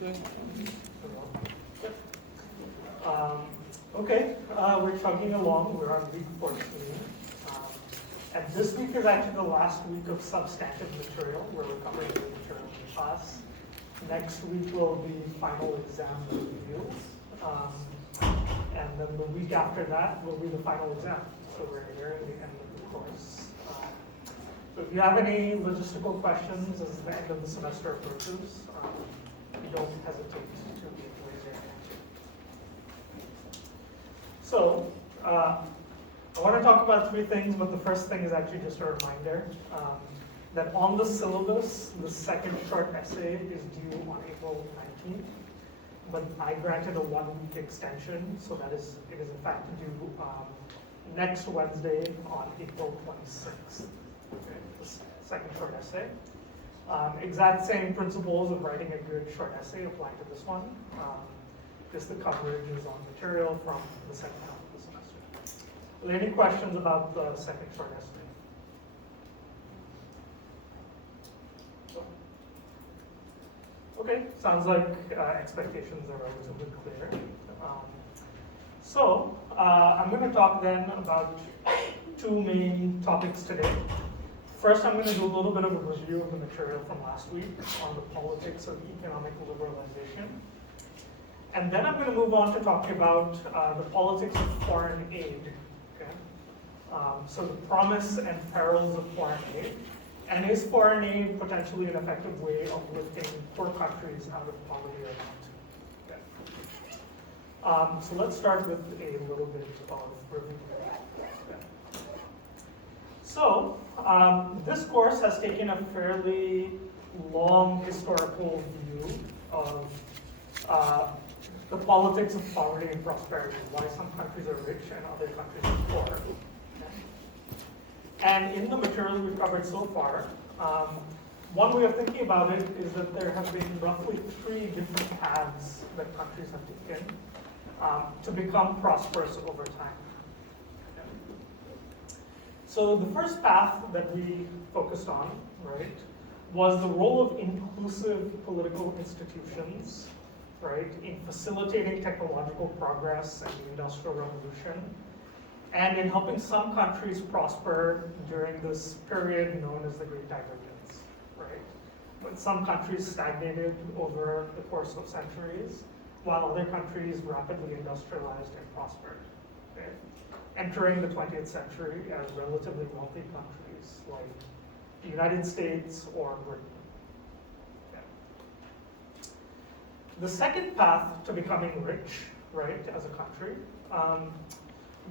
doing? Okay, we're chugging along. We're on week 14. And this week is actually the last week of substantive material, where we're covering the material in the class. Next week will be final exam reviews. And then the week after that will be the final exam. So we're nearing the end of the course. So if you have any logistical questions as the end of the semester approaches, don't hesitate to raise your hand. So, I want to talk about three things, but the first thing is actually just a reminder that on the syllabus, the second short essay is due on April 19th, but I granted a 1-week extension, so it is in fact due next Wednesday on April 26th. Okay, the second short essay. Exact same principles of writing a good short essay apply to this one. Just the coverage is on material from the second half of the semester. Are there any questions about the second short essay? Okay, sounds like expectations are relatively clear. I'm going to talk then about two main topics today. First, I'm going to do a little bit of a review of the material from last week on the politics of economic liberalization. And then I'm going to move on to talking about the politics of foreign aid. Okay? So the promise and perils of foreign aid. And is foreign aid potentially an effective way of lifting poor countries out of poverty or not? Okay. So let's start with a little bit of review. Okay. So this course has taken a fairly long historical view of the politics of poverty and prosperity, why some countries are rich and other countries are poor. And in the material we've covered so far, one way of thinking about it is that there have been roughly 3 different paths that countries have taken to become prosperous over time. So the first path that we focused on, right, was the role of inclusive political institutions, right, in facilitating technological progress and the Industrial Revolution, and in helping some countries prosper during this period known as the Great Divergence, right? When some countries stagnated over the course of centuries, while other countries rapidly industrialized and prospered, okay? Entering the 20th century as relatively wealthy countries like the United States or Britain. Okay. The second path to becoming rich, right, as a country,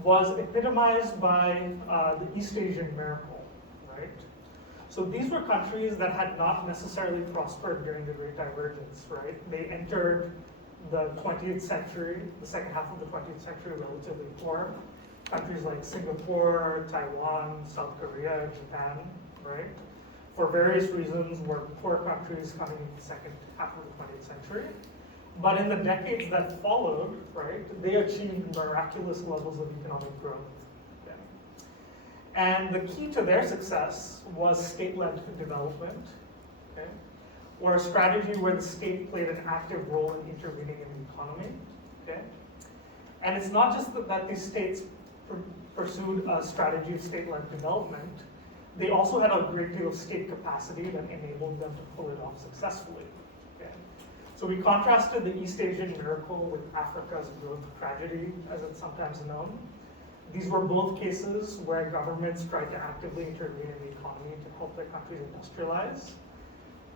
was epitomized by the East Asian miracle, right? So these were countries that had not necessarily prospered during the Great Divergence, right? They entered the 20th century, the second half of the 20th century, relatively poor. Countries like Singapore, Taiwan, South Korea, Japan, right? For various reasons were poor countries coming in the second half of the 20th century. But in the decades that followed, right, they achieved miraculous levels of economic growth. Okay? And the key to their success was state-led development, okay? Or a strategy where the state played an active role in intervening in the economy. Okay? And it's not just that these states pursued a strategy of state-led development, they also had a great deal of state capacity that enabled them to pull it off successfully. Okay? So we contrasted the East Asian miracle with Africa's growth tragedy, as it's sometimes known. These were both cases where governments tried to actively intervene in the economy to help their countries industrialize.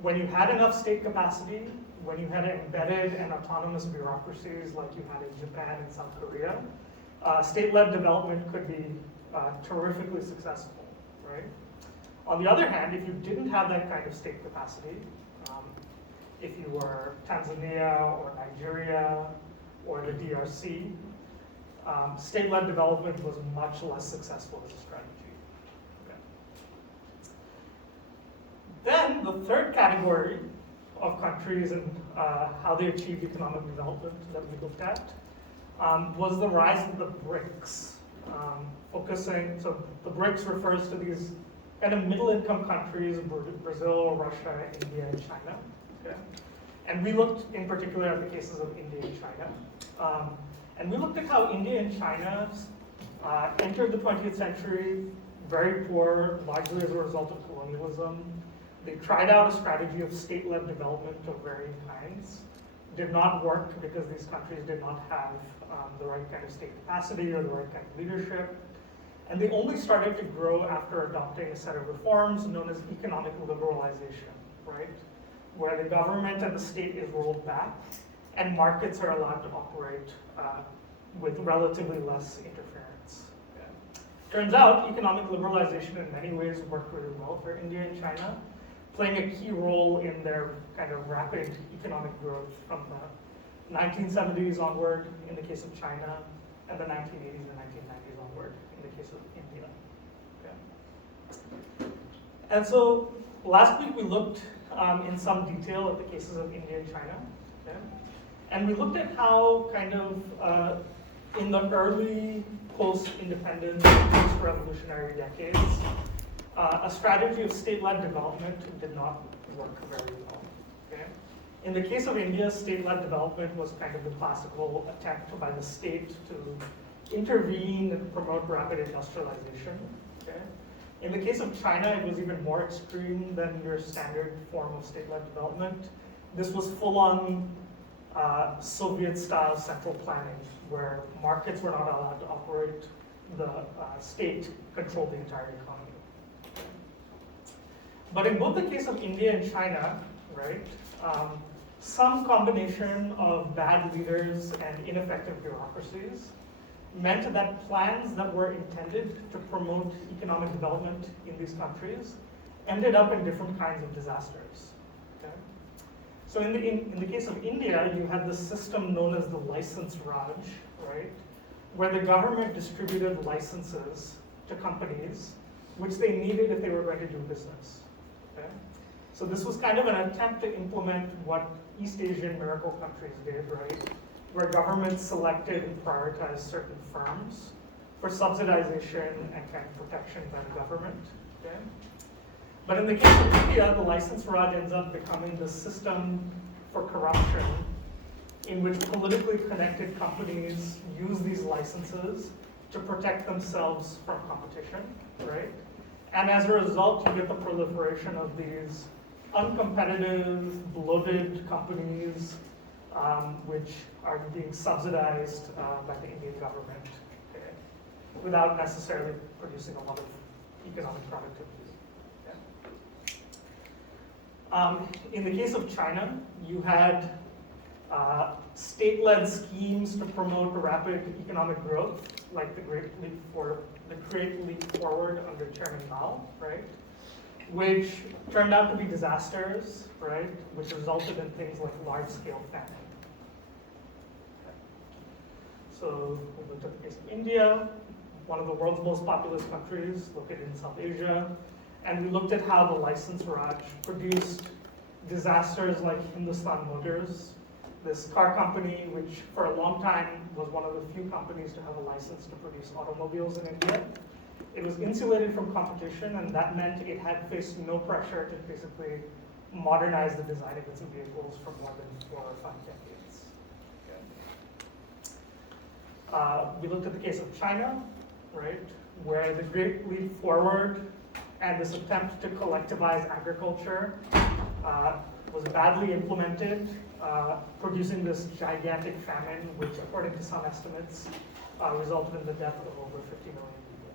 When you had enough state capacity, when you had embedded and autonomous bureaucracies like you had in Japan and South Korea, state-led development could be terrifically successful, right? On the other hand, if you didn't have that kind of state capacity, if you were Tanzania or Nigeria or the DRC, state-led development was much less successful as a strategy. Okay. Then the third category of countries and how they achieved economic development that we looked at was the rise of the BRICS. So the BRICS refers to these kind of middle-income countries, Brazil, Russia, India, and China. Okay? And we looked in particular at the cases of India and China. And we looked at how India and China entered the 20th century very poor, largely as a result of colonialism. They tried out a strategy of state-led development of varying kinds. Did not work because these countries did not have the right kind of state capacity or the right kind of leadership. And they only started to grow after adopting a set of reforms known as economic liberalization, right? Where the government and the state is rolled back and markets are allowed to operate with relatively less interference. Turns out economic liberalization in many ways worked really well for India and China, playing a key role in their kind of rapid economic growth from the 1970s onward in the case of China, and the 1980s and 1990s onward in the case of India. Okay. And so last week we looked in some detail at the cases of India and China. Okay. And we looked at how kind of in the early post-independence, post-revolutionary decades, a strategy of state-led development did not work very well. Okay? In the case of India, state-led development was kind of the classical attempt by the state to intervene and promote rapid industrialization. Okay? In the case of China, it was even more extreme than your standard form of state-led development. This was full-on Soviet-style central planning, where markets were not allowed to operate. The state controlled the entire economy. But in both the case of India and China, right, some combination of bad leaders and ineffective bureaucracies meant that plans that were intended to promote economic development in these countries ended up in different kinds of disasters. Okay? So in the case of India, you had this system known as the license Raj, right, where the government distributed licenses to companies which they needed if they were going to do business. Okay? So this was kind of an attempt to implement what East Asian miracle countries did, right? Where governments selected and prioritized certain firms for subsidization and kind of protection by the government. Okay? But in the case of India, the license Raj ends up becoming the system for corruption in which politically connected companies use these licenses to protect themselves from competition, right? And as a result, you get the proliferation of these uncompetitive, bloated companies which are being subsidized by the Indian government, okay, without necessarily producing a lot of economic productivity. Okay. In the case of China, you had state-led schemes to promote rapid economic growth, like the Great Leap Forward under Chairman Mao, right? Which turned out to be disasters, right? Which resulted in things like large-scale famine. Okay. So we looked at the case of India, one of the world's most populous countries, located in South Asia, and we looked at how the license Raj produced disasters like Hindustan Motors, this car company which for a long time was one of the few companies to have a license to produce automobiles in India. It was insulated from competition, and that meant it had faced no pressure to basically modernize the design of its vehicles for more than 4 or 5 decades. Okay. We looked at the case of China, right, where the Great Leap Forward and this attempt to collectivize agriculture was badly implemented, producing this gigantic famine, which, according to some estimates, resulted in the death of over 50 million people.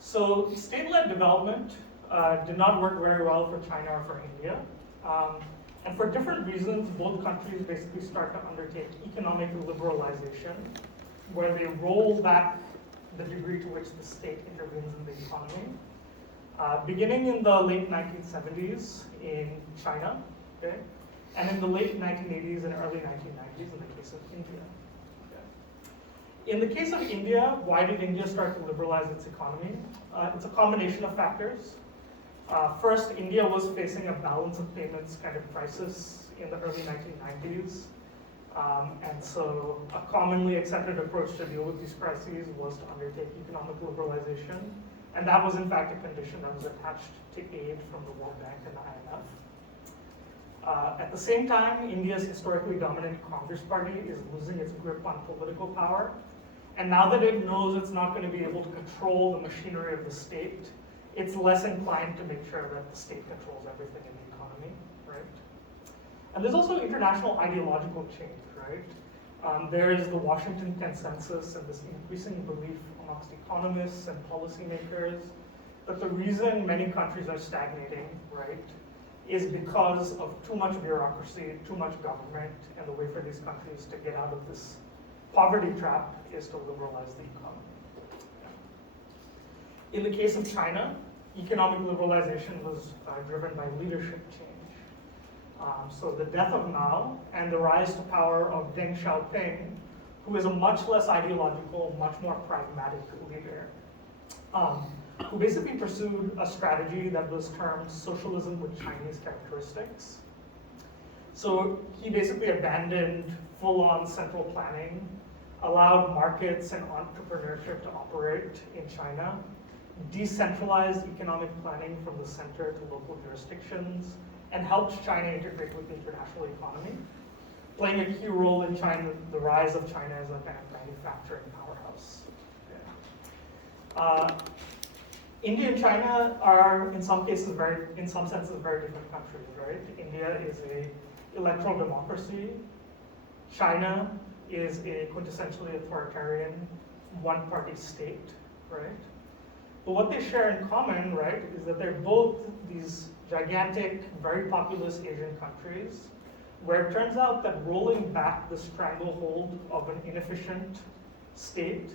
So state-led development did not work very well for China or for India. And for different reasons, both countries basically start to undertake economic liberalization, where they roll back the degree to which the state intervenes in the economy. Beginning in the late 1970s in China, okay, and in the late 1980s and early 1990s in the case of India. Okay. In the case of India, why did India start to liberalize its economy? It's a combination of factors. First, India was facing a balance of payments kind of crisis in the early 1990s. And so a commonly accepted approach to deal with these crises was to undertake economic liberalization, And that was in fact a condition that was attached to aid from the World Bank and the IMF. At the same time, India's historically dominant Congress Party is losing its grip on political power. And now that it knows it's not going to be able to control the machinery of the state, it's less inclined to make sure that the state controls everything in the economy, right? And there's also international ideological change, right? There is the Washington Consensus and this increasing belief amongst economists and policymakers that the reason many countries are stagnating, right, is because of too much bureaucracy, too much government, and the way for these countries to get out of this poverty trap is to liberalize the economy. In the case of China, economic liberalization was driven by leadership change. So the death of Mao and the rise to power of Deng Xiaoping, who is a much less ideological, much more pragmatic leader, who basically pursued a strategy that was termed socialism with Chinese characteristics. So he basically abandoned full-on central planning, allowed markets and entrepreneurship to operate in China, decentralized economic planning from the center to local jurisdictions, and helped China integrate with the international economy, playing a key role in China, the rise of China as a kind of manufacturing powerhouse. India and China are, in some cases, in some senses, very different countries, right? India is a electoral democracy. China is a quintessentially authoritarian, one-party state, right? But what they share in common, right, is that they're both these gigantic, very populous Asian countries, where it turns out that rolling back the stranglehold of an inefficient state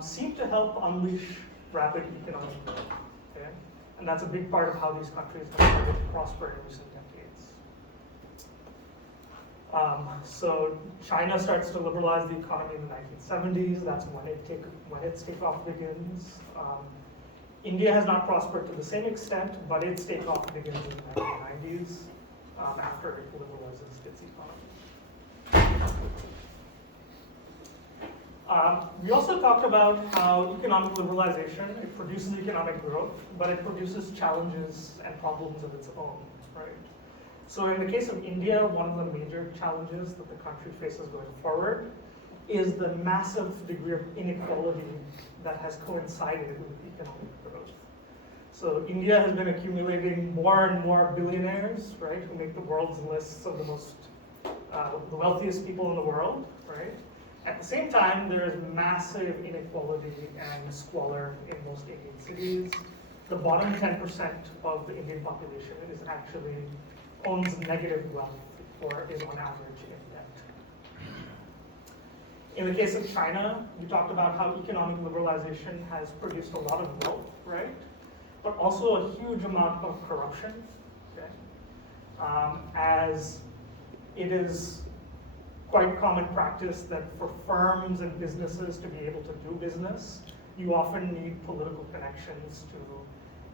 seemed to help unleash rapid economic growth, okay? And that's a big part of how these countries have started to prosper in recent decades. So China starts to liberalize the economy in the 1970s. That's when its takeoff begins. India has not prospered to the same extent, but its takeoff begins in the 1990s after it liberalizes its economy. We also talked about how economic liberalization, it produces economic growth, but it produces challenges and problems of its own, right? So in the case of India, one of the major challenges that the country faces going forward is the massive degree of inequality that has coincided with economic growth. So India has been accumulating more and more billionaires, right, who make the world's lists of the wealthiest people in the world, right? At the same time, there is massive inequality and squalor in most Indian cities. The bottom 10% of the Indian population is actually owns negative wealth or is on average in debt. In the case of China, we talked about how economic liberalization has produced a lot of wealth, right? But also a huge amount of corruption, okay? As it is quite common practice that for firms and businesses to be able to do business, you often need political connections to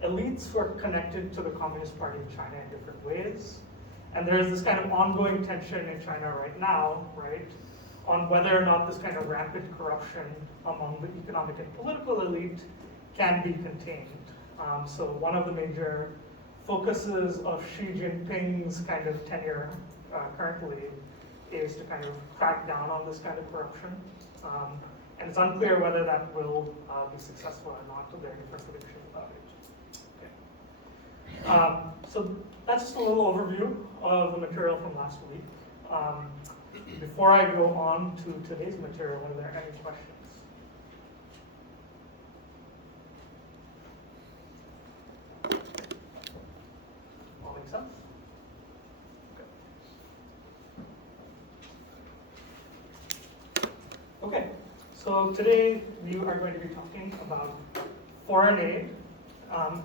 elites who are connected to the Communist Party of China in different ways. And there's this kind of ongoing tension in China right now, right, on whether or not this kind of rampant corruption among the economic and political elite can be contained. So one of the major focuses of Xi Jinping's kind of tenure currently is to kind of crack down on this kind of corruption. And it's unclear whether that will be successful or not, so there are different predictions about it. Okay. So that's just a little overview of the material from last week. Before I go on to today's material, are there any questions? All make sense? Okay, so today we are going to be talking about foreign aid,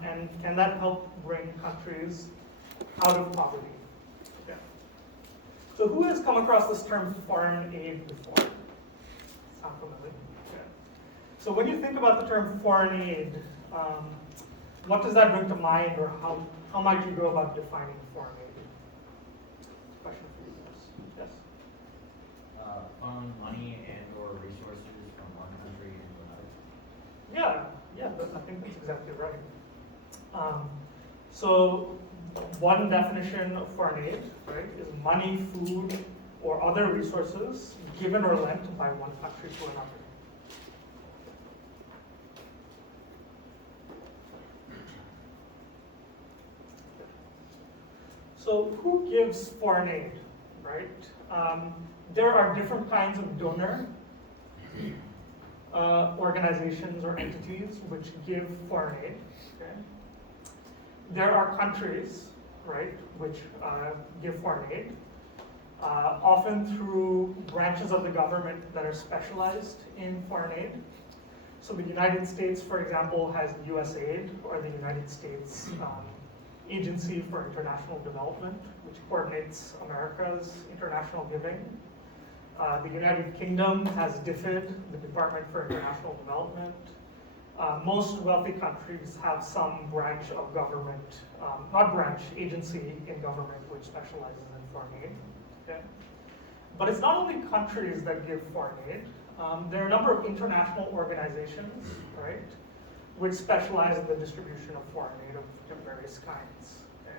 and can that help bring countries out of poverty? Okay. So who has come across this term foreign aid before? Sound familiar? Okay. So when you think about the term foreign aid, what does that bring to mind, or how might you go about defining foreign aid? Question for you guys. Yes? Fund money and or resources from one country into another. Yeah, I think that's exactly right. So one definition of foreign aid, right, is money, food, or other resources given or lent by one country to another. So who gives foreign aid, right? There are different kinds of donor organizations or entities which give foreign aid. Okay? There are countries, right, which give foreign aid, often through branches of the government that are specialized in foreign aid. So the United States, for example, has USAID, or the United States Agency for International Development, which coordinates America's international giving. The United Kingdom has DFID, the Department for International Development. Most wealthy countries have some branch of government, not branch, agency in government which specializes in foreign aid. Okay? But it's not only countries that give foreign aid. There are a number of international organizations, right, which specialize in the distribution of foreign aid of various kinds. Okay?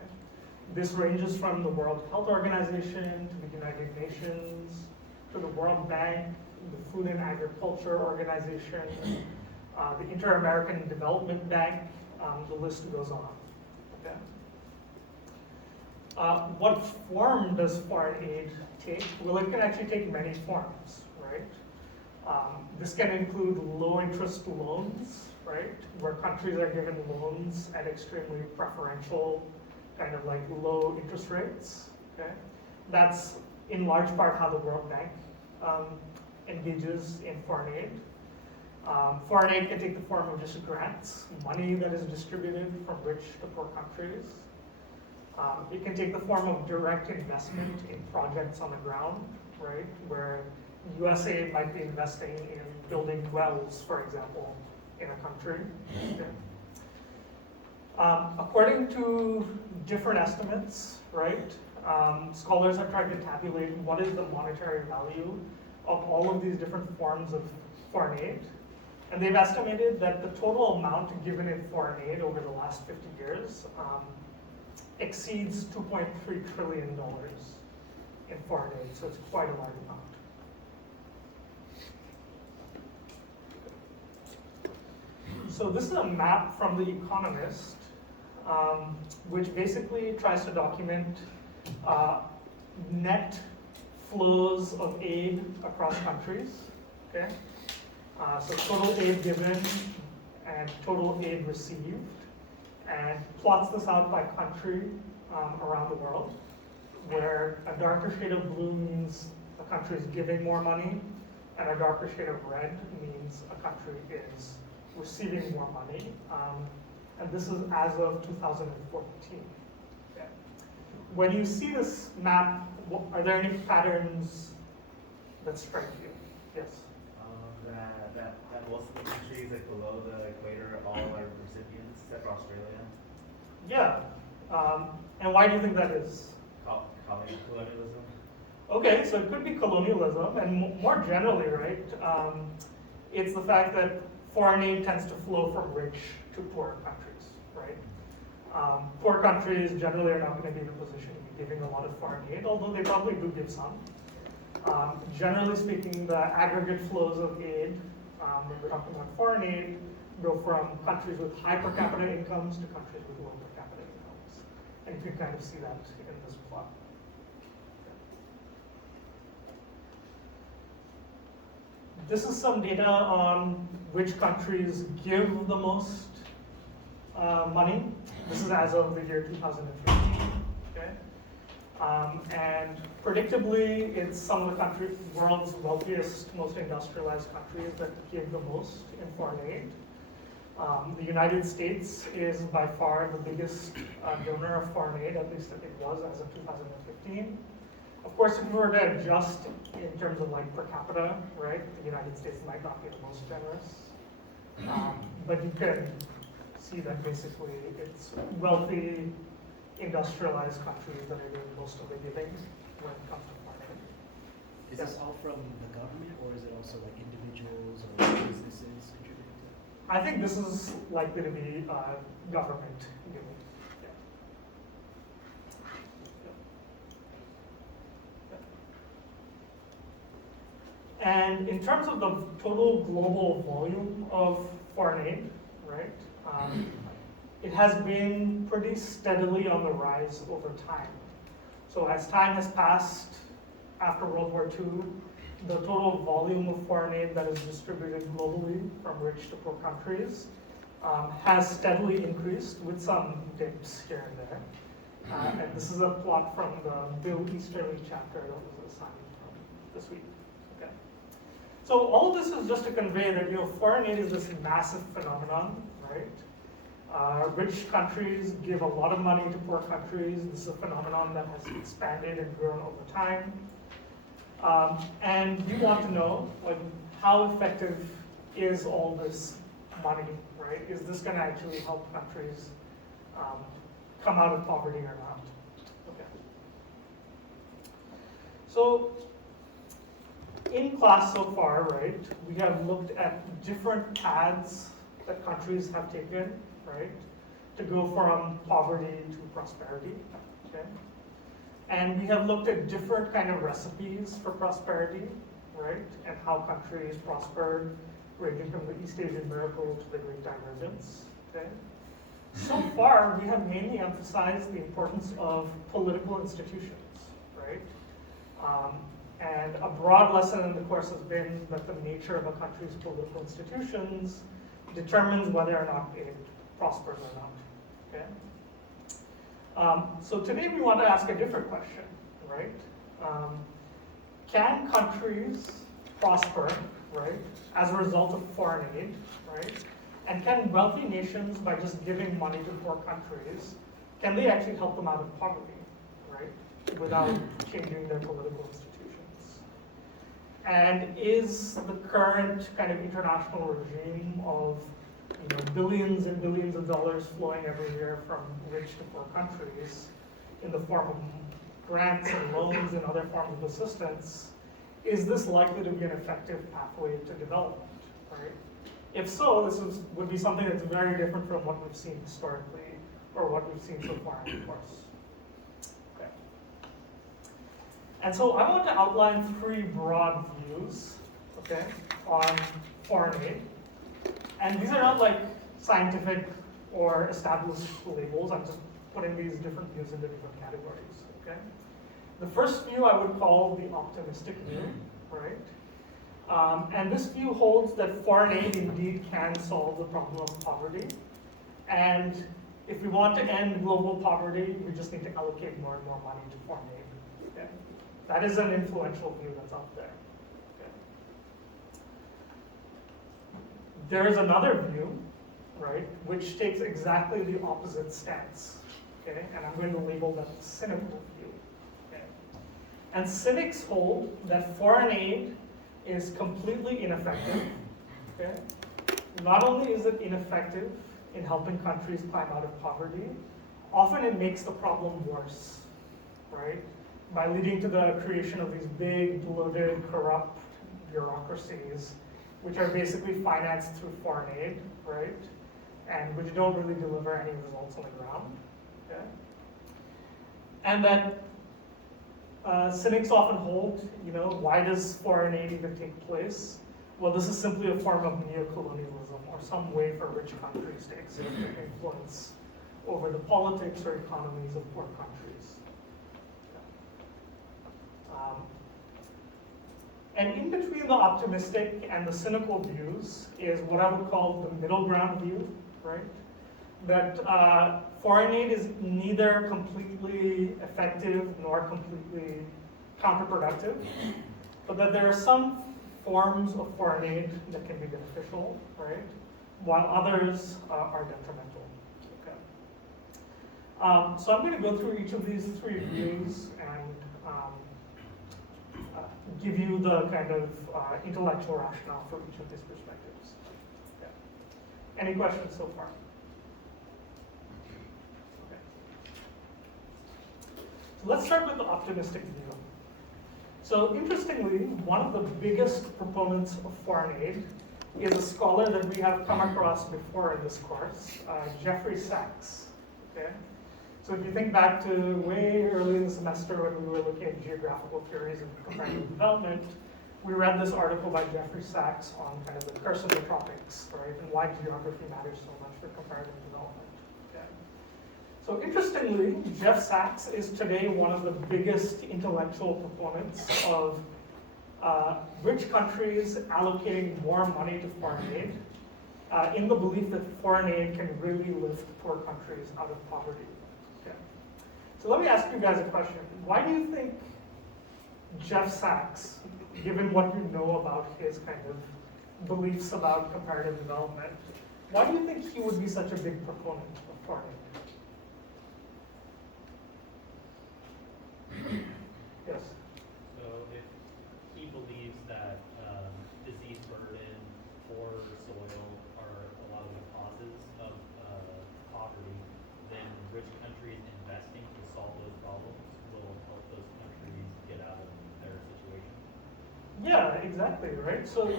This ranges from the World Health Organization to the United Nations, to the World Bank, the Food and Agriculture Organization, the Inter-American Development Bank, the list goes on. Okay? What form does foreign aid take? Well, it can actually take many forms, right? This can include low-interest loans, right, where countries are given loans at extremely preferential, kind of like low interest rates. Okay, that's in large part how the World Bank engages in foreign aid. Foreign aid can take the form of just grants, money that is distributed from rich to poor countries. It can take the form of direct investment in projects on the ground, right, where USAID might be investing in building wells, for example, in a country. Okay. According to different estimates, right, scholars have tried to tabulate what is the monetary value of all of these different forms of foreign aid. And they've estimated that the total amount given in foreign aid over the last 50 years exceeds $2.3 trillion in foreign aid, so it's quite a large amount. So this is a map from The Economist, which basically tries to document net flows of aid across countries. Okay, so total aid given and total aid received, and plots this out by country around the world, where a darker shade of blue means a country is giving more money, and a darker shade of red means a country is receiving more money, and this is as of 2014. Okay. When you see this map, are there any patterns that strike you? Yes? That most of the countries like below the equator all are recipients, except for Australia. Yeah, and why do you think that is? Colonialism. Okay, so it could be colonialism, and more generally, right, it's the fact that foreign aid tends to flow from rich to poor countries, right? Poor countries generally are not going to be in a position to be giving a lot of foreign aid, although they probably do give some. Generally speaking, the aggregate flows of aid, when we're talking about foreign aid, go from countries with high per capita incomes to countries with low per capita incomes. And you can kind of see that in this plot. This is some data on which countries give the most money. This is as of the year 2015. Okay? And predictably, it's some of the world's wealthiest, most industrialized countries that give the most in foreign aid. The United States is by far the biggest donor of foreign aid, at least it was as of 2015. Of course, if we were to adjust in terms of like per capita, right, the United States might not be the most generous. But you can see that basically it's wealthy, industrialized countries that are doing most of the giving when it comes to foreign aid. Is this all from the government, or is it also like individuals or businesses contributing to it? I think this is likely to be government giving. And in terms of the total global volume of foreign aid, right, it has been pretty steadily on the rise over time. So as time has passed after World War II, the total volume of foreign aid that is distributed globally from rich to poor countries has steadily increased with some dips here and there. And this is a plot from the Bill Easterly chapter that was assigned from this week. Okay. So all of this is just to convey that foreign aid is this massive phenomenon, right? Rich countries give a lot of money to poor countries. This is a phenomenon that has expanded and grown over time. And you want to know, like, how effective is all this money, right? Is this going to actually help countries come out of poverty or not? Okay. So in class so far, right, we have looked at different paths that countries have taken, right, to go from poverty to prosperity, okay? And we have looked at different kind of recipes for prosperity, right, and how countries prospered, ranging from the East Asian miracle to the Great Divergence, okay? So far, we have mainly emphasized the importance of political institutions, right? And a broad lesson in the course has been that the nature of a country's political institutions determines whether or not it prospers or not, okay? So today we want to ask a different question, right? Can countries prosper, right, as a result of foreign aid, right? And can wealthy nations, by just giving money to poor countries, can they actually help them out of poverty, right, without changing their political institutions? And is the current kind of international regime of billions and billions of dollars flowing every year from rich to poor countries in the form of grants and loans and other forms of assistance, is this likely to be an effective pathway to development, right? If so, this would be something that's very different from what we've seen historically or what we've seen so far in the course. Okay. And so I want to outline three broad views, okay, on foreign aid. And these are not like scientific or established labels. I'm just putting these different views into different categories, okay? The first view I would call the optimistic view, right? And this view holds that foreign aid indeed can solve the problem of poverty. And if we want to end global poverty, we just need to allocate more and more money to foreign aid, okay? That is an influential view that's out there. There is another view, right, which takes exactly the opposite stance, okay? And I'm going to label that the cynical view, okay? And cynics hold that foreign aid is completely ineffective, okay? Not only is it ineffective in helping countries climb out of poverty, often it makes the problem worse, right? By leading to the creation of these big, bloated, corrupt bureaucracies which are basically financed through foreign aid, right? And which don't really deliver any results on the ground, okay? And that cynics often hold, why does foreign aid even take place? Well, this is simply a form of neocolonialism or some way for rich countries to exert their influence over the politics or economies of poor countries. And in between the optimistic and the cynical views is what I would call the middle ground view, right? That foreign aid is neither completely effective nor completely counterproductive, but that there are some forms of foreign aid that can be beneficial, right? While others are detrimental, okay? So I'm going to go through each of these three views and give you the kind of intellectual rationale for each of these perspectives. Okay. Any questions so far? Okay. So let's start with the optimistic view. So interestingly, one of the biggest proponents of foreign aid is a scholar that we have come across before in this course, Jeffrey Sachs. Okay? So if you think back to way early in the semester when we were looking at geographical theories of comparative development, we read this article by Jeffrey Sachs on kind of the curse of the tropics, right, and why geography matters so much for comparative development. Okay. So interestingly, Jeff Sachs is today one of the biggest intellectual proponents of rich countries allocating more money to foreign aid in the belief that foreign aid can really lift poor countries out of poverty. Okay. So let me ask you guys a question. Why do you think Jeff Sachs, given what you know about his kind of beliefs about comparative development, why do you think he would be such a big proponent of foreign aid? Yes. So if he believes that disease burden, poor soil are a lot of the causes of poverty, then rich countries investing to solve those problems will help those countries get out of their situation. Yeah, exactly, right? So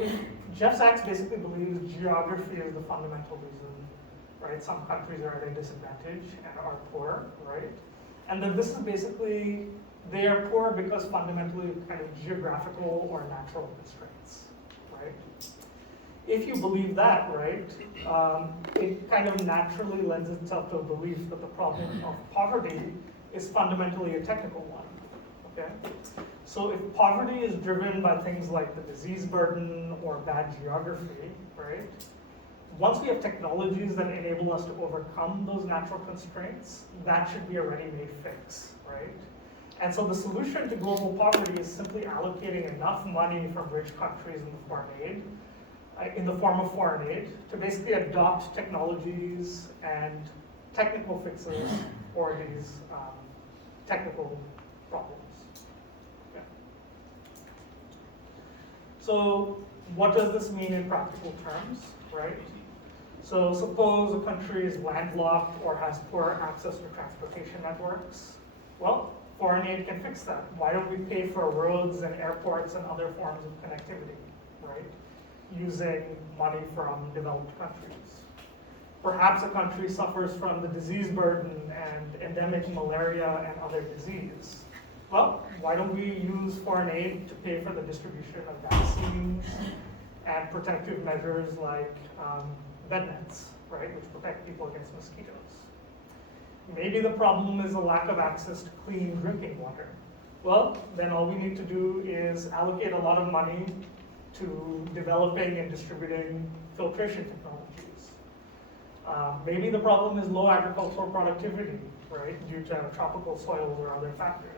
Jeff Sachs basically believes geography is the fundamental reason, right? Some countries are at a disadvantage and are poor, right? And then this is basically, they are poor because fundamentally kind of geographical or natural constraints, right? If you believe that, right, it kind of naturally lends itself to a belief that the problem of poverty is fundamentally a technical one, okay? So if poverty is driven by things like the disease burden or bad geography, right? Once we have technologies that enable us to overcome those natural constraints, that should be a ready-made fix, right? And so the solution to global poverty is simply allocating enough money from rich countries in the form of foreign aid to basically adopt technologies and technical fixes for these technical problems. Okay. So what does this mean in practical terms, right? So suppose a country is landlocked or has poor access to transportation networks. Well, foreign aid can fix that. Why don't we pay for roads and airports and other forms of connectivity, right? Using money from developed countries. Perhaps a country suffers from the disease burden and endemic malaria and other disease. Well, why don't we use foreign aid to pay for the distribution of vaccines and protective measures like bed nets, right, which protect people against mosquitoes. Maybe the problem is a lack of access to clean drinking water. Well, then all we need to do is allocate a lot of money to developing and distributing filtration technologies. Maybe the problem is low agricultural productivity, right, due to tropical soils or other factors.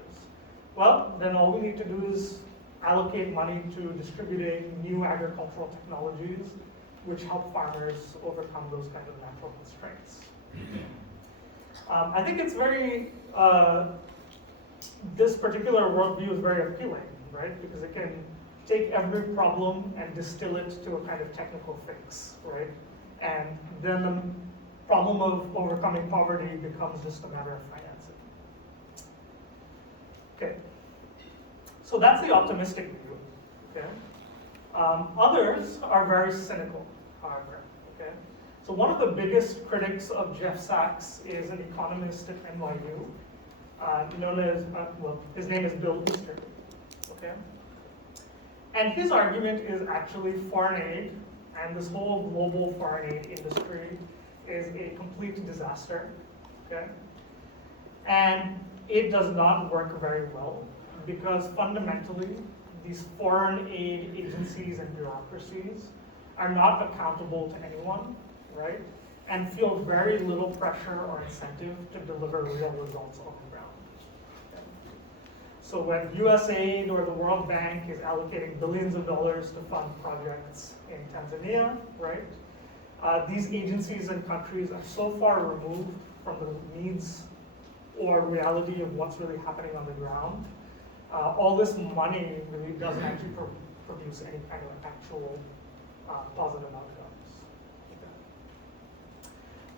Well, then all we need to do is allocate money to distributing new agricultural technologies which help farmers overcome those kind of natural constraints. I think it's very, this particular worldview is very appealing, right? Because it can take every problem and distill it to a kind of technical fix, right? And then the problem of overcoming poverty becomes just a matter of financing. Okay, so that's the optimistic view, okay? Others are very cynical, however, okay? So one of the biggest critics of Jeff Sachs is an economist at NYU, known as, well, his name is Bill Easterly, okay? And his argument is actually foreign aid, and this whole global foreign aid industry is a complete disaster, okay? And it does not work very well because fundamentally, these foreign aid agencies and bureaucracies are not accountable to anyone, right? And feel very little pressure or incentive to deliver real results on the ground. Okay? So when USAID or the World Bank is allocating billions of dollars to fund projects in Tanzania, right? These agencies and countries are so far removed from the needs or reality of what's really happening on the ground. All this money really doesn't actually produce any kind of actual positive outcomes. Okay.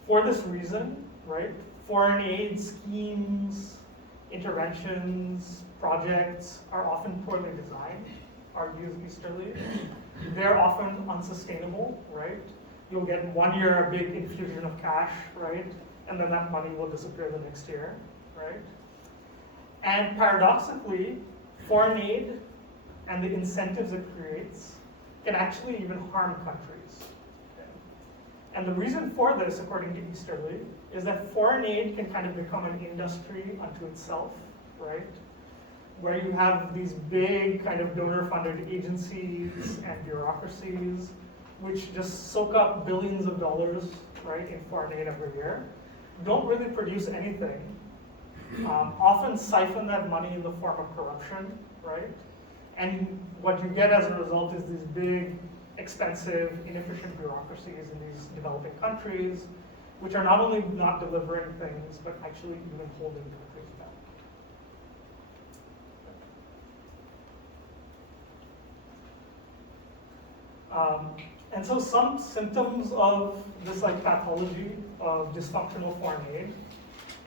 For this reason, right, foreign aid schemes, interventions, projects are often poorly designed, argues Easterly. they're often unsustainable, right? You'll get 1 year a big infusion of cash, right? And then that money will disappear the next year, right? And paradoxically, foreign aid and the incentives it creates can actually even harm countries. Okay? And the reason for this, according to Easterly, is that foreign aid can kind of become an industry unto itself, right? Where you have these big kind of donor-funded agencies and bureaucracies which just soak up billions of dollars, right, in foreign aid every year, don't really produce anything, often siphon that money in the form of corruption, right? And what you get as a result is these big, expensive, inefficient bureaucracies in these developing countries, which are not only not delivering things, but actually even holding countries back. And so some symptoms of this like pathology of dysfunctional foreign aid,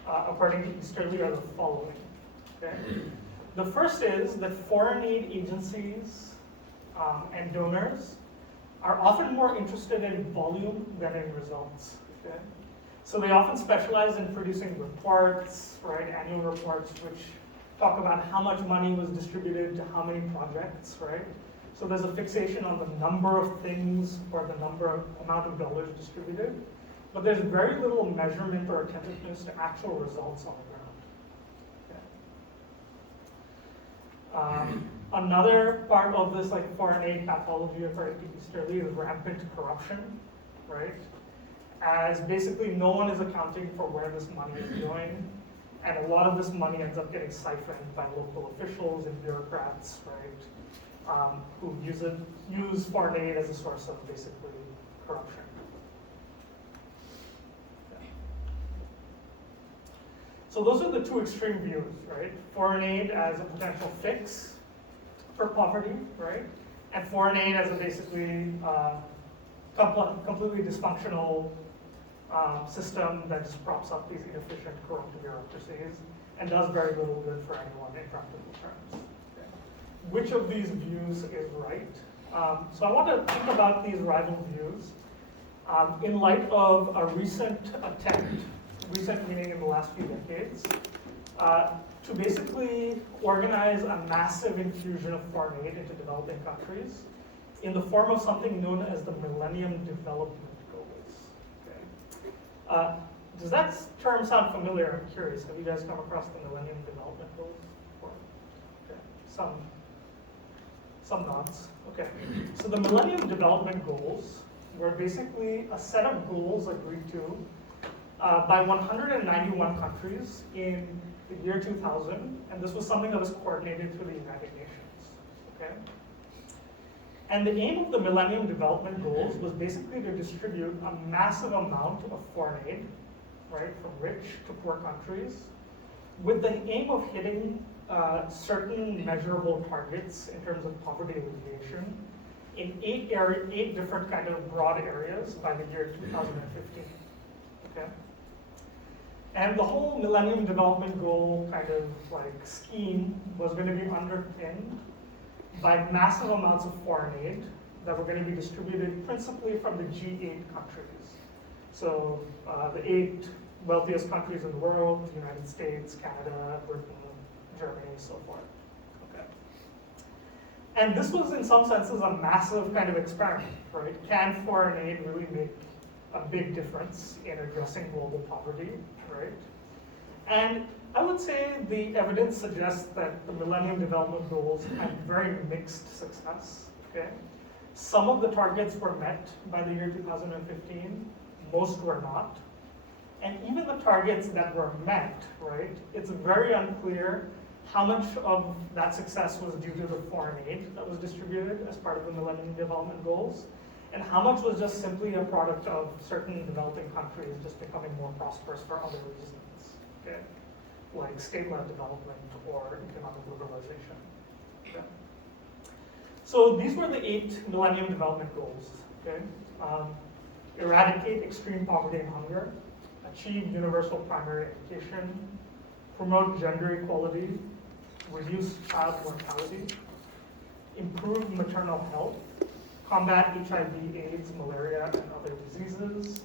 according to Easterly, are the following. Okay? The first is that foreign aid agencies and donors are often more interested in volume than in results. Okay? So they often specialize in producing reports, right, annual reports, which talk about how much money was distributed to how many projects, right? So there's a fixation on the number of things or the amount of dollars distributed, but there's very little measurement or attentiveness to actual results on the ground. Okay. Another part of this like foreign aid pathology, according to Easterly, is rampant corruption, right? As basically no one is accounting for where this money is going, and a lot of this money ends up getting siphoned by local officials and bureaucrats, right? Who use foreign aid as a source of basically corruption. Okay. So those are the two extreme views, right? Foreign aid as a potential fix for poverty, right? And foreign aid as a basically completely dysfunctional system that just props up these inefficient, corrupt bureaucracies and does very little good for anyone in practical terms. Which of these views is right? So I want to think about these rival views in light of a recent meaning in the last few decades, to basically organize a massive infusion of foreign aid into developing countries in the form of something known as the Millennium Development Goals. Okay. Does that term sound familiar? I'm curious. Have you guys come across the Millennium Development Goals before? Okay. Some nods. Okay. So the Millennium Development Goals were basically a set of goals agreed to by 191 countries in the year 2000, and this was something that was coordinated through the United Nations. Okay. And the aim of the Millennium Development Goals was basically to distribute a massive amount of foreign aid, right, from rich to poor countries, with the aim of hitting certain measurable targets in terms of poverty alleviation in eight different kind of broad areas by the year 2015. Okay. And the whole Millennium Development Goal kind of like scheme was going to be underpinned by massive amounts of foreign aid that were going to be distributed principally from the G8 countries. So the 8 wealthiest countries in the world: the United States, Canada, Britain, Germany, so forth. Okay. And this was in some senses a massive kind of experiment, right? Can foreign aid really make a big difference in addressing global poverty, right? And I would say the evidence suggests that the Millennium Development Goals had very mixed success, okay? Some of the targets were met by the year 2015, most were not. And even the targets that were met, right, it's very unclear how much of that success was due to the foreign aid that was distributed as part of the Millennium Development Goals, and how much was just simply a product of certain developing countries just becoming more prosperous for other reasons, okay, like state-led development or economic liberalization. Okay. So these were the 8 Millennium Development Goals. Okay, eradicate extreme poverty and hunger, achieve universal primary education, promote gender equality, reduce child mortality, improve maternal health, combat HIV, AIDS, malaria, and other diseases,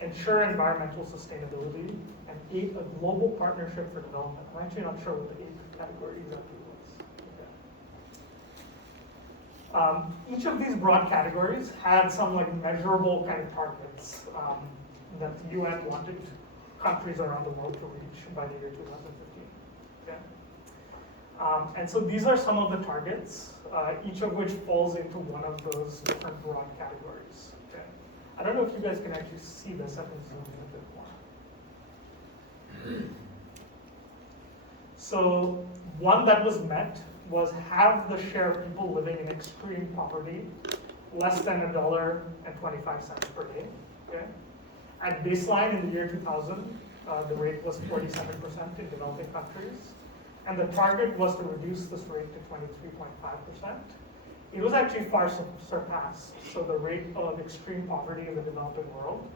ensure environmental sustainability, and 8, a global partnership for development. I'm actually not sure what the 8th category exactly was. Okay. Each of these broad categories had some like measurable kind of targets that the UN wanted countries around the world to reach by the year 2015. Okay. And so these are some of the targets, each of which falls into one of those different broad categories. Okay. I don't know if you guys can actually see this. I can zoom in a bit more. So one that was met was have the share of people living in extreme poverty less than $1.25 per day. Okay. At baseline in the year 2000, the rate was 47% in developing countries, and the target was to reduce this rate to 23.5%. It was actually far surpassed, so the rate of extreme poverty in the developing world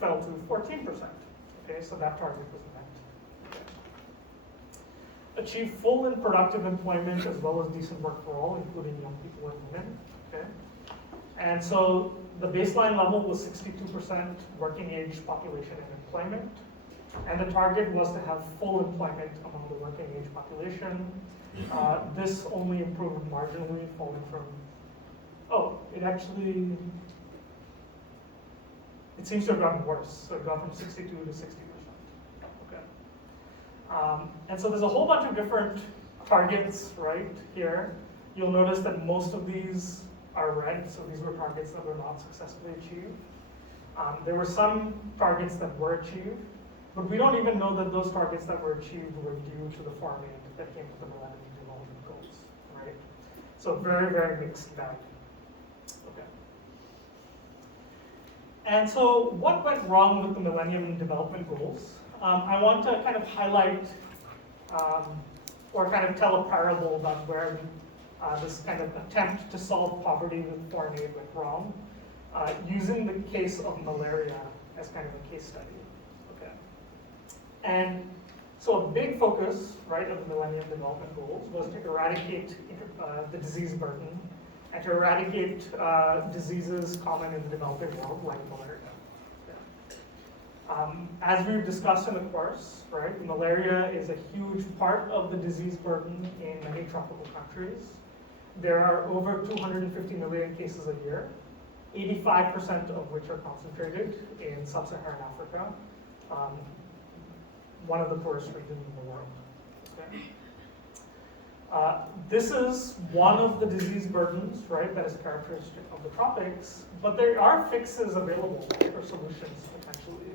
fell to 14%. Okay, so that target was met. Okay. Achieve full and productive employment as well as decent work for all, including young people and women. Okay. And so the baseline level was 62% working age population in employment, and the target was to have full employment among the working age population. This only improved marginally, falling from, it seems to have gotten worse, so it got from 62 to 60%. Okay. And so there's a whole bunch of different targets right here. You'll notice that most of these are red, so these were targets that were not successfully achieved. There were some targets that were achieved, but we don't even know that those targets that were achieved were due to the foreign aid that came with the Millennium Development Goals, right? So very, very mixed bag. Okay. And so what went wrong with the Millennium Development Goals? I want to kind of highlight or kind of tell a parable about where this kind of attempt to solve poverty with foreign aid went wrong, using the case of malaria as kind of a case study. Okay. And so a big focus, right, of the Millennium Development Goals was to eradicate the disease burden and to eradicate diseases common in the developing world, like malaria. As we've discussed in the course, right, malaria is a huge part of the disease burden in many tropical countries. There are over 250 million cases a year, 85% of which are concentrated in sub-Saharan Africa, one of the poorest regions in the world. Okay. This is one of the disease burdens, right, that is characteristic of the tropics, but there are fixes available or solutions potentially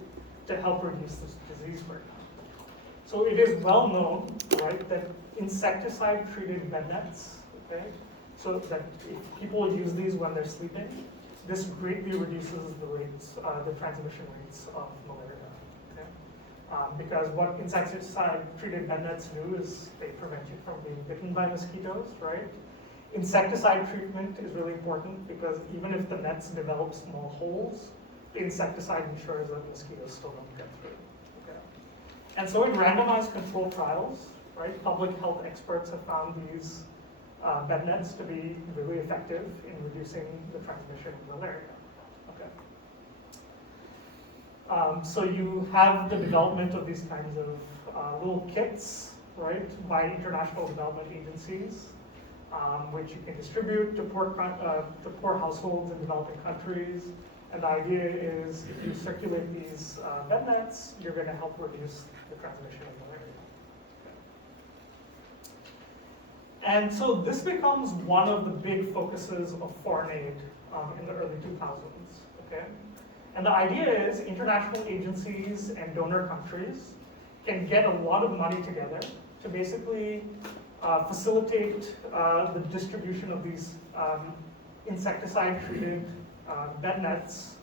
to help reduce this disease burden. So it is well known, right, that insecticide-treated bed nets, okay, so that if people use these when they're sleeping, this greatly reduces the rates, the transmission rates of malaria. Okay? Because what insecticide-treated bed nets do is they prevent you from being bitten by mosquitoes, right? Insecticide treatment is really important because even if the nets develop small holes, the insecticide ensures that mosquitoes still don't get through. Okay? And so in randomized controlled trials, right, public health experts have found these bed nets to be really effective in reducing the transmission of malaria. Okay. So you have the development of these kinds of little kits, right, by international development agencies, which you can distribute to poor households in developing countries. And the idea is if you circulate these bed nets, you're going to help reduce the transmission of malaria. And so this becomes one of the big focuses of foreign aid in the early 2000s, okay? And the idea is international agencies and donor countries can get a lot of money together to basically facilitate the distribution of these insecticide-treated bed nets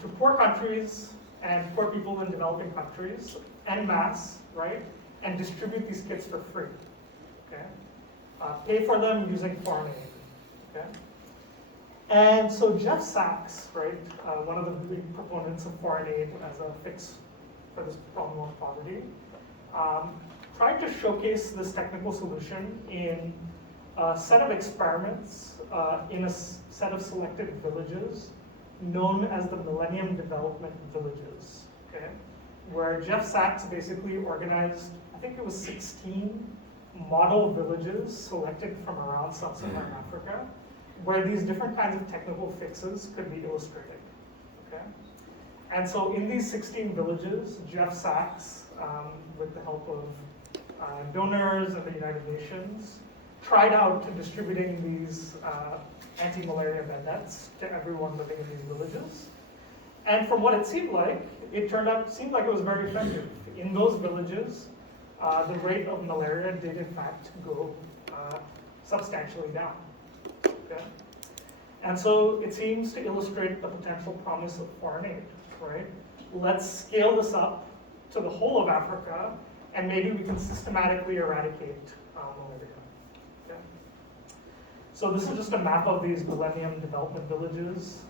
to poor countries and poor people in developing countries en masse, right? And distribute these kits for free. Okay? Pay for them using foreign aid. Okay? And so Jeff Sachs, right, one of the big proponents of foreign aid as a fix for this problem of poverty, tried to showcase this technical solution in a set of experiments in a set of selected villages known as the Millennium Development Villages, okay? Where Jeff Sachs basically organized, I think it was 16 model villages selected from around sub-Saharan Africa, where these different kinds of technical fixes could be illustrated, okay? And so in these 16 villages, Jeff Sachs, with the help of donors and the United Nations, tried out to distributing these anti-malaria bed nets to everyone living in these villages. And from what it seemed like, seemed like it was very effective. In those villages, the rate of malaria did in fact go substantially down. Okay? And so it seems to illustrate the potential promise of foreign aid, right? Let's scale this up to the whole of Africa, and maybe we can systematically eradicate malaria. Okay? So this is just a map of these Millennium Development Villages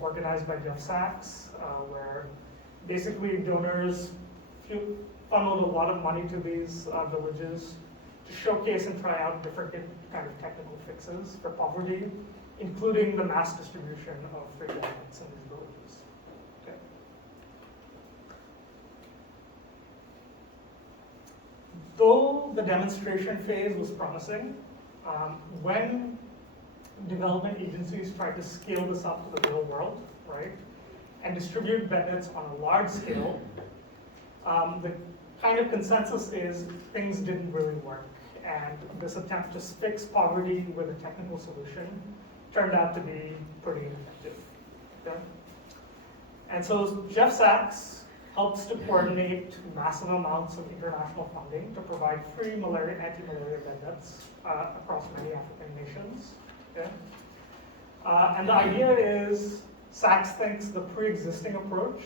organized by Jeff Sachs, where basically donors funneled a lot of money to these villages to showcase and try out different kind of technical fixes for poverty, including the mass distribution of free diets in these villages. Okay. Though the demonstration phase was promising, when development agencies tried to scale this up to the real world, right, and distribute bed nets on a large scale, the kind of consensus is things didn't really work, and this attempt to fix poverty with a technical solution turned out to be pretty ineffective. Okay? And so Jeff Sachs helps to coordinate massive amounts of international funding to provide free anti-malaria bed nets across many African nations. Okay? And the idea is Sachs thinks the pre-existing approach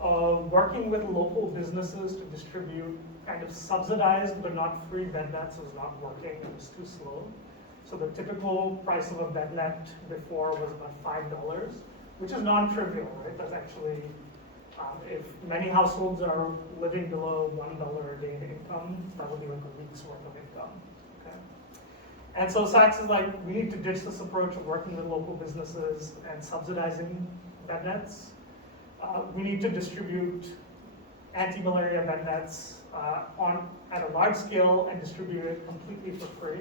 of working with local businesses to distribute kind of subsidized but not free bed nets was not working, it was too slow. So the typical price of a bed net before was about $5, which is non-trivial, right? That's actually, if many households are living below $1 a day in income, that would be like a week's worth of income, okay? And so Sachs is like, we need to ditch this approach of working with local businesses and subsidizing bed nets. We need to distribute anti-malaria bed nets at a large scale and distribute it completely for free.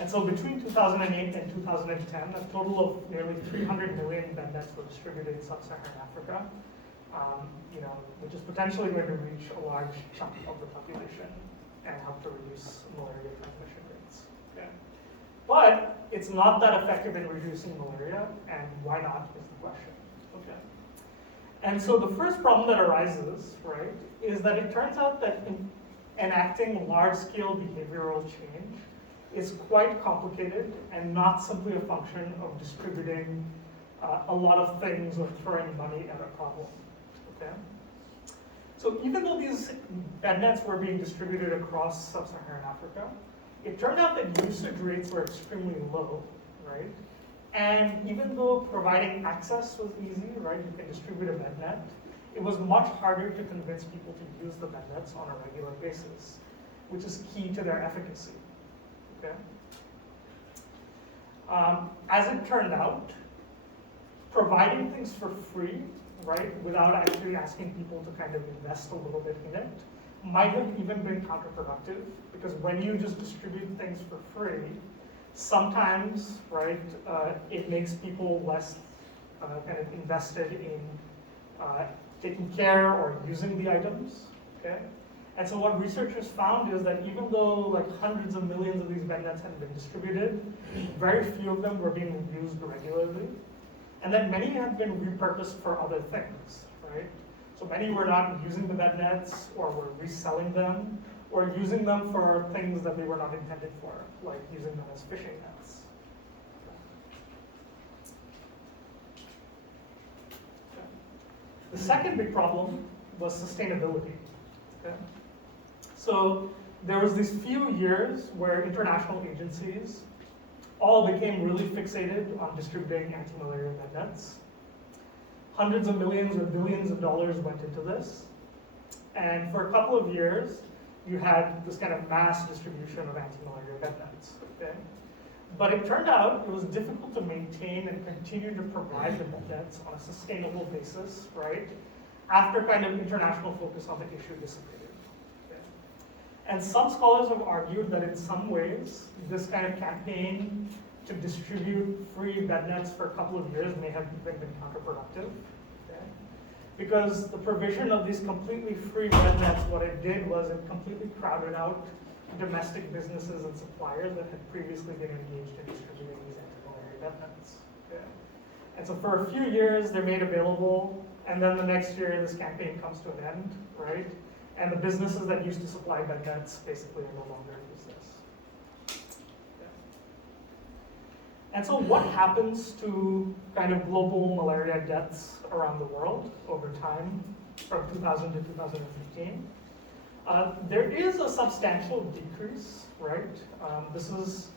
And so between 2008 and 2010, a total of nearly 300 million bed nets were distributed in sub-Saharan Africa, which is potentially going to reach a large chunk of the population and help to reduce malaria transmission rates. Okay. But it's not that effective in reducing malaria, and why not is the question. Okay. And so the first problem that arises, right, is that it turns out that enacting large-scale behavioral change is quite complicated and not simply a function of distributing a lot of things or throwing money at a problem, okay? So even though these bed nets were being distributed across sub-Saharan Africa, it turned out that usage rates were extremely low, right? And even though providing access was easy, right, you can distribute a bed net, it was much harder to convince people to use the bed nets on a regular basis, which is key to their efficacy. Okay. As it turned out, providing things for free, right, without actually asking people to kind of invest a little bit in it, might have even been counterproductive, because when you just distribute things for free, sometimes, right, it makes people less kind of invested in taking care or using the items, okay? And so what researchers found is that even though like hundreds of millions of these bed nets had been distributed, very few of them were being used regularly, and that many had been repurposed for other things, right? So many were not using the bed nets, or were reselling them, or using them for things that they were not intended for, like using them as fishing nets. The second big problem was sustainability. Okay? So there was these few years where international agencies all became really fixated on distributing anti-malaria bed nets. Hundreds of millions or billions of dollars went into this. And for a couple of years, you had this kind of mass distribution of anti-malaria bed nets. Okay? But it turned out it was difficult to maintain and continue to provide the bed nets on a sustainable basis, right? After kind of international focus on the issue dissipated. Okay? And some scholars have argued that in some ways, this kind of campaign to distribute free bed nets for a couple of years may have even been counterproductive. Okay? Because the provision of these completely free bed nets, what it did was it completely crowded out domestic businesses and suppliers that had previously been engaged in distributing these anti-malaria bed nets. Okay? And so for a few years, they're made available, and then the next year, this campaign comes to an end, right? And the businesses that used to supply bed nets basically are no longer in business. Okay. And so what happens to kind of global malaria deaths around the world over time from 2000 to 2015? There is a substantial decrease, right? This is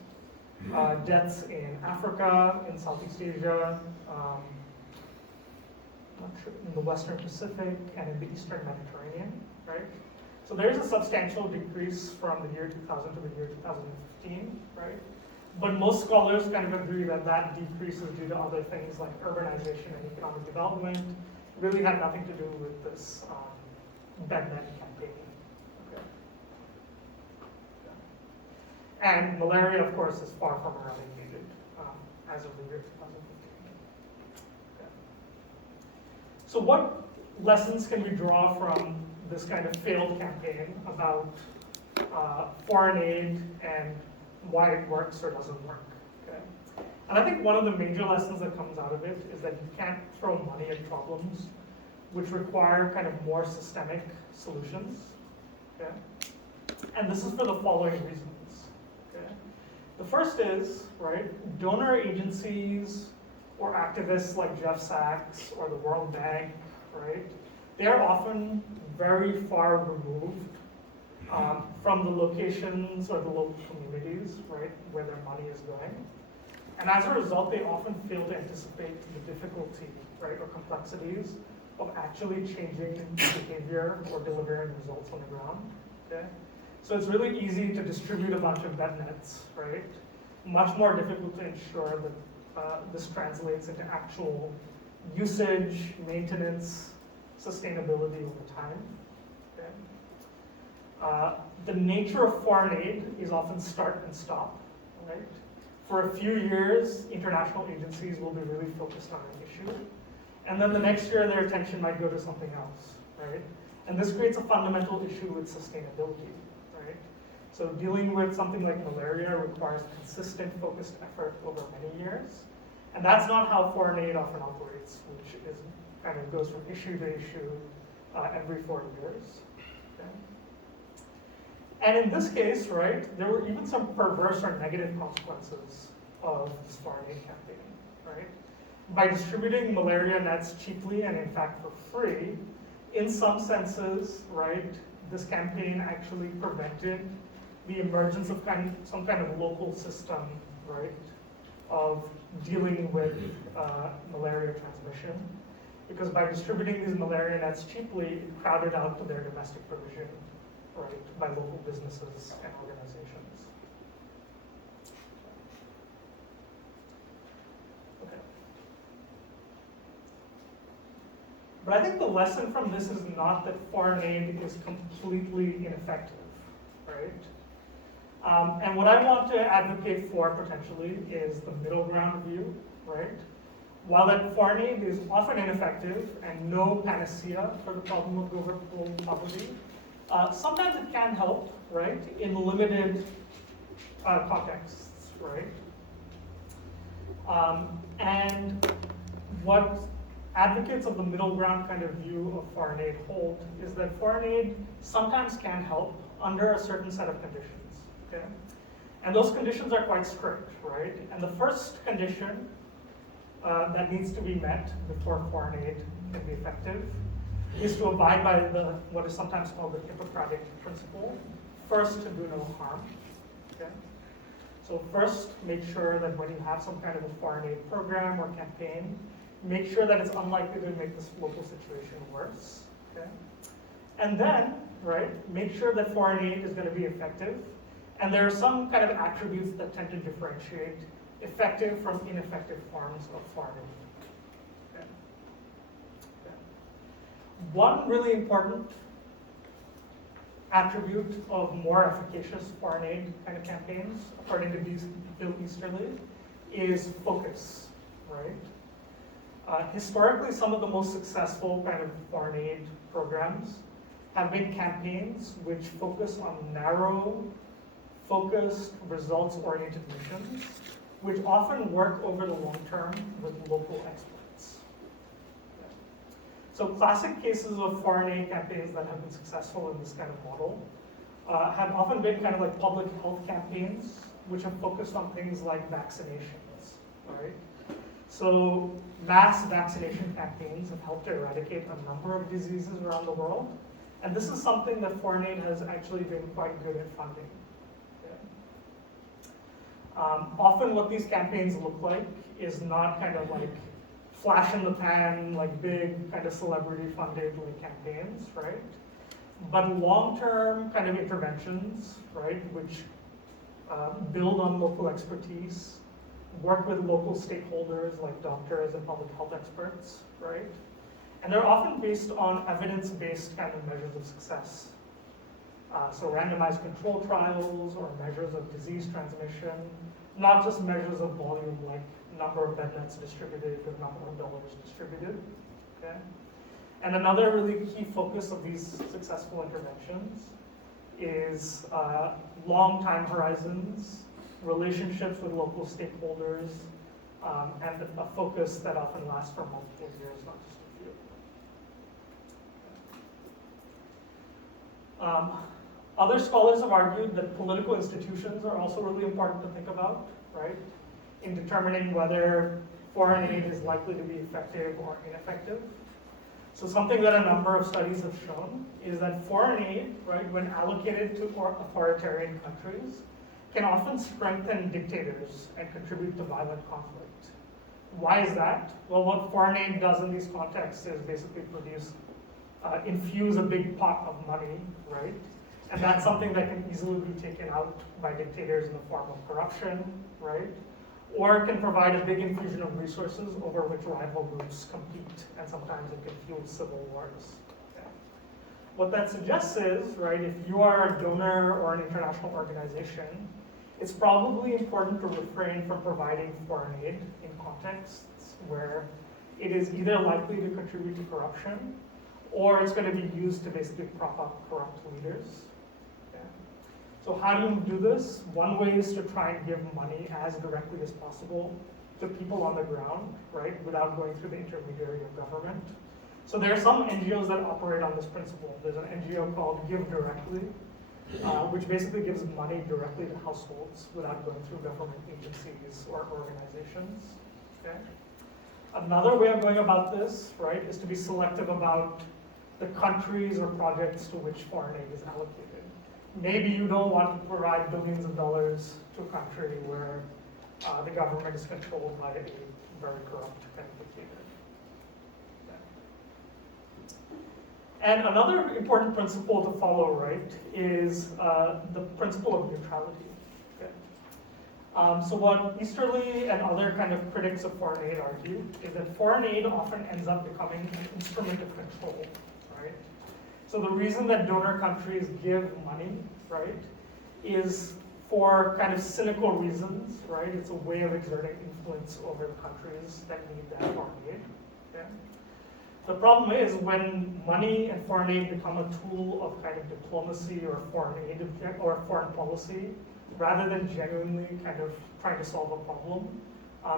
deaths in Africa, in Southeast Asia, not sure, in the Western Pacific, and in the Eastern Mediterranean, right? So there is a substantial decrease from the year 2000 to the year 2015, right? But most scholars kind of agree that that decrease is due to other things like urbanization and economic development. It really had nothing to do with this bed net campaign. And malaria, of course, is far from eradicated as of the year 2015. Okay. So what lessons can we draw from this kind of failed campaign about foreign aid and why it works or doesn't work? Okay. And I think one of the major lessons that comes out of it is that you can't throw money at problems which require kind of more systemic solutions. Okay. And this is for the following reasons. The first is, right, donor agencies or activists like Jeff Sachs or the World Bank, right, they are often very far removed from the locations or the local communities, right, where their money is going. And as a result, they often fail to anticipate the difficulty, right, or complexities of actually changing behavior or delivering results on the ground, okay? So it's really easy to distribute a bunch of bed nets, right? Much more difficult to ensure that this translates into actual usage, maintenance, sustainability over time. Okay? The nature of foreign aid is often start and stop, right? For a few years, international agencies will be really focused on an issue, and then the next year their attention might go to something else, right? And this creates a fundamental issue with sustainability. So dealing with something like malaria requires consistent, focused effort over many years. And that's not how foreign aid often operates, which is kind of goes from issue to issue every 4 years. Okay? And in this case, right, there were even some perverse or negative consequences of this foreign aid campaign, right? By distributing malaria nets cheaply and in fact for free, in some senses, right, this campaign actually prevented the emergence of some kind of local system, right, of dealing with malaria transmission. Because by distributing these malaria nets cheaply, it crowded out to their domestic provision, right, by local businesses and organizations. Okay. But I think the lesson from this is not that foreign aid is completely ineffective, right? And what I want to advocate for potentially is the middle ground view, right? While that foreign aid is often ineffective and no panacea for the problem of global poverty, sometimes it can help, right, in limited contexts, right? And what advocates of the middle ground kind of view of foreign aid hold is that foreign aid sometimes can help under a certain set of conditions. Okay? And those conditions are quite strict, right? And the first condition that needs to be met before foreign aid can be effective is to abide by what is sometimes called the Hippocratic principle, first to do no harm. Okay? So first, make sure that when you have some kind of a foreign aid program or campaign, make sure that it's unlikely to make this local situation worse. Okay? And then right? Make sure that foreign aid is going to be effective. And there are some kind of attributes that tend to differentiate effective from ineffective forms of foreign aid. Okay. Okay. One really important attribute of more efficacious foreign aid kind of campaigns, according to Bill Easterly, is focus, right? Historically, some of the most successful kind of foreign aid programs have been campaigns which focus on narrow, focused, results-oriented missions, which often work over the long term with local experts. So classic cases of foreign aid campaigns that have been successful in this kind of model have often been kind of like public health campaigns, which have focused on things like vaccinations, right? So mass vaccination campaigns have helped to eradicate a number of diseases around the world. And this is something that foreign aid has actually been quite good at funding. Often what these campaigns look like is not kind of like flash in the pan, like big kind of celebrity funded like campaigns, right? But long-term kind of interventions, right, which build on local expertise, work with local stakeholders like doctors and public health experts, right? And they're often based on evidence-based kind of measures of success. So randomized control trials or measures of disease transmission, not just measures of volume like number of bed nets distributed or number of dollars distributed, okay? And another really key focus of these successful interventions is long time horizons, relationships with local stakeholders, and a focus that often lasts for multiple years, not just a few. Other scholars have argued that political institutions are also really important to think about, right, in determining whether foreign aid is likely to be effective or ineffective. So something that a number of studies have shown is that foreign aid, right, when allocated to authoritarian countries, can often strengthen dictators and contribute to violent conflict. Why is that? Well, what foreign aid does in these contexts is basically infuse a big pot of money, right? And that's something that can easily be taken out by dictators in the form of corruption, right? Or it can provide a big infusion of resources over which rival groups compete, and sometimes it can fuel civil wars. Yeah. What that suggests is, right, if you are a donor or an international organization, it's probably important to refrain from providing foreign aid in contexts where it is either likely to contribute to corruption or it's going to be used to basically prop up corrupt leaders. Okay. So how do you do this? One way is to try and give money as directly as possible to people on the ground, right, without going through the intermediary of government. So there are some NGOs that operate on this principle. There's an NGO called Give Directly, which basically gives money directly to households without going through government agencies or organizations. Okay? Another way of going about this, right, is to be selective about the countries or projects to which foreign aid is allocated. Maybe you don't want to provide billions of dollars to a country where the government is controlled by a very corrupt kind of dictator. And another important principle to follow, right, is the principle of neutrality. Okay. So what Easterly and other kind of critics of foreign aid argue is that foreign aid often ends up becoming an instrument of control, right? So the reason that donor countries give money, right, is for kind of cynical reasons, right? It's a way of exerting influence over the countries that need that foreign aid. Okay? The problem is when money and foreign aid become a tool of kind of diplomacy or foreign aid or foreign policy, rather than genuinely kind of trying to solve a problem,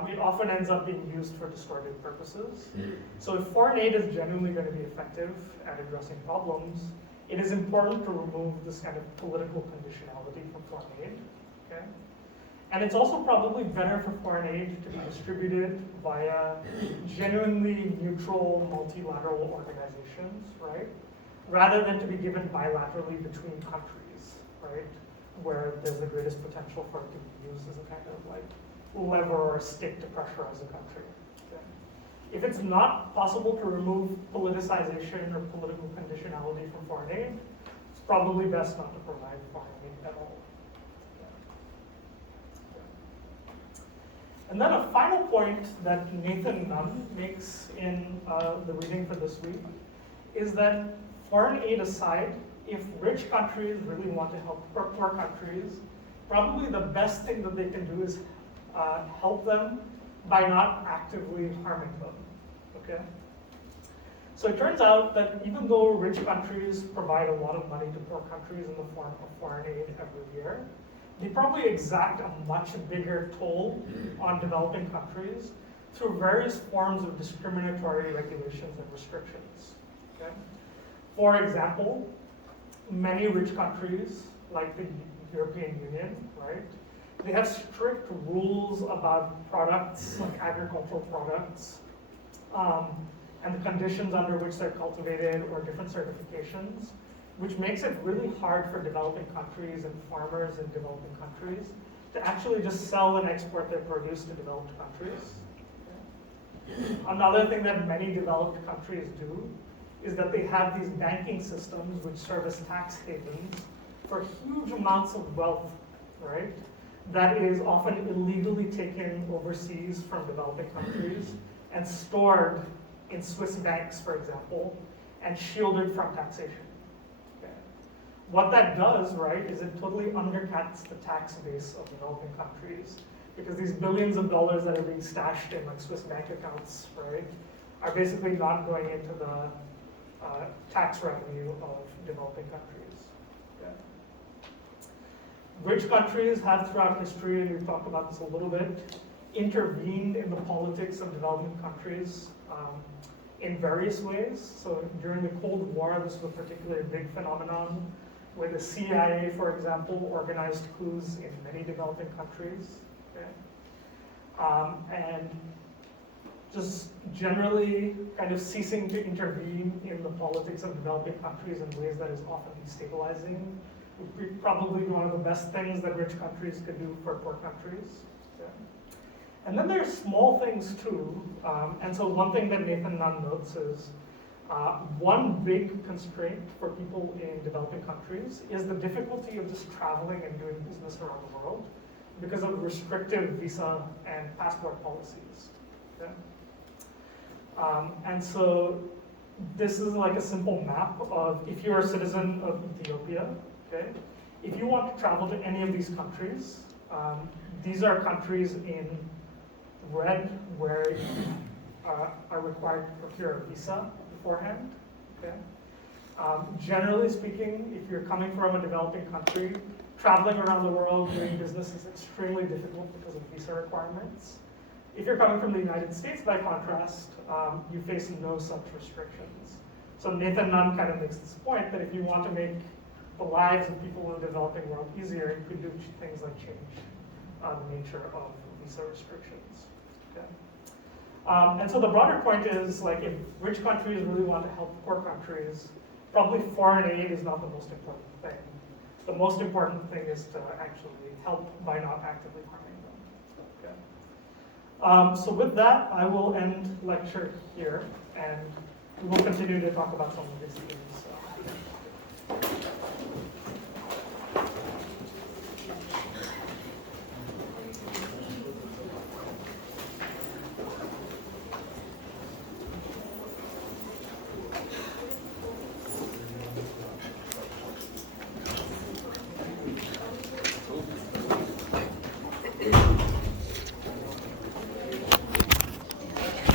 it often ends up being used for distorted purposes. So if foreign aid is genuinely going to be effective at addressing problems, it is important to remove this kind of political conditionality from foreign aid. Okay? And it's also probably better for foreign aid to be distributed via genuinely neutral multilateral organizations, right? Rather than to be given bilaterally between countries, right? Where there's the greatest potential for it to be used as a kind of like lever or a stick to pressurize a country. Okay? If it's not possible to remove politicization or political conditionality from foreign aid, probably best not to provide foreign aid at all. And then a final point that Nathan Nunn makes in the reading for this week is that foreign aid aside, if rich countries really want to help poor countries, probably the best thing that they can do is help them by not actively harming them, okay? So it turns out that even though rich countries provide a lot of money to poor countries in the form of foreign aid every year, they probably exact a much bigger toll on developing countries through various forms of discriminatory regulations and restrictions, okay? For example, many rich countries, like the European Union, right? They have strict rules about products, like agricultural products, and the conditions under which they're cultivated or different certifications, which makes it really hard for developing countries and farmers in developing countries to actually just sell and export their produce to developed countries. Another thing that many developed countries do is that they have these banking systems which serve as tax havens for huge amounts of wealth, right? That is often illegally taken overseas from developing countries and stored in Swiss banks, for example, and shielded from taxation. Okay. What that does, right, is it totally undercuts the tax base of developing countries, because these billions of dollars that are being stashed in like Swiss bank accounts, right, are basically not going into the tax revenue of developing countries. Okay. Rich countries have throughout history, and we've talked about this a little bit, intervened in the politics of developing countries in various ways. So during the Cold War, this was a particularly big phenomenon, where the CIA, for example, organized coups in many developing countries. Okay? And just generally kind of ceasing to intervene in the politics of developing countries in ways that is often destabilizing would be probably one of the best things that rich countries could do for poor countries. Okay? And then there's small things too. And so one thing that Nathan Nunn notes is one big constraint for people in developing countries is the difficulty of just traveling and doing business around the world because of restrictive visa and passport policies. Okay? And so this is like a simple map of, if you're a citizen of Ethiopia, okay, if you want to travel to any of these countries, these are countries in red where you are required to procure a visa beforehand. Okay? Generally speaking, if you're coming from a developing country, traveling around the world doing business is extremely difficult because of visa requirements. If you're coming from the United States, by contrast, you face no such restrictions. So Nathan Nunn kind of makes this point that if you want to make the lives of people in the developing world easier, you could do things like change the nature of visa restrictions. Okay? And so the broader point is, like, if rich countries really want to help poor countries, probably foreign aid is not the most important thing. The most important thing is to actually help by not actively harming them. Okay? So with that, I will end lecture here, and we will continue to talk about some of these things.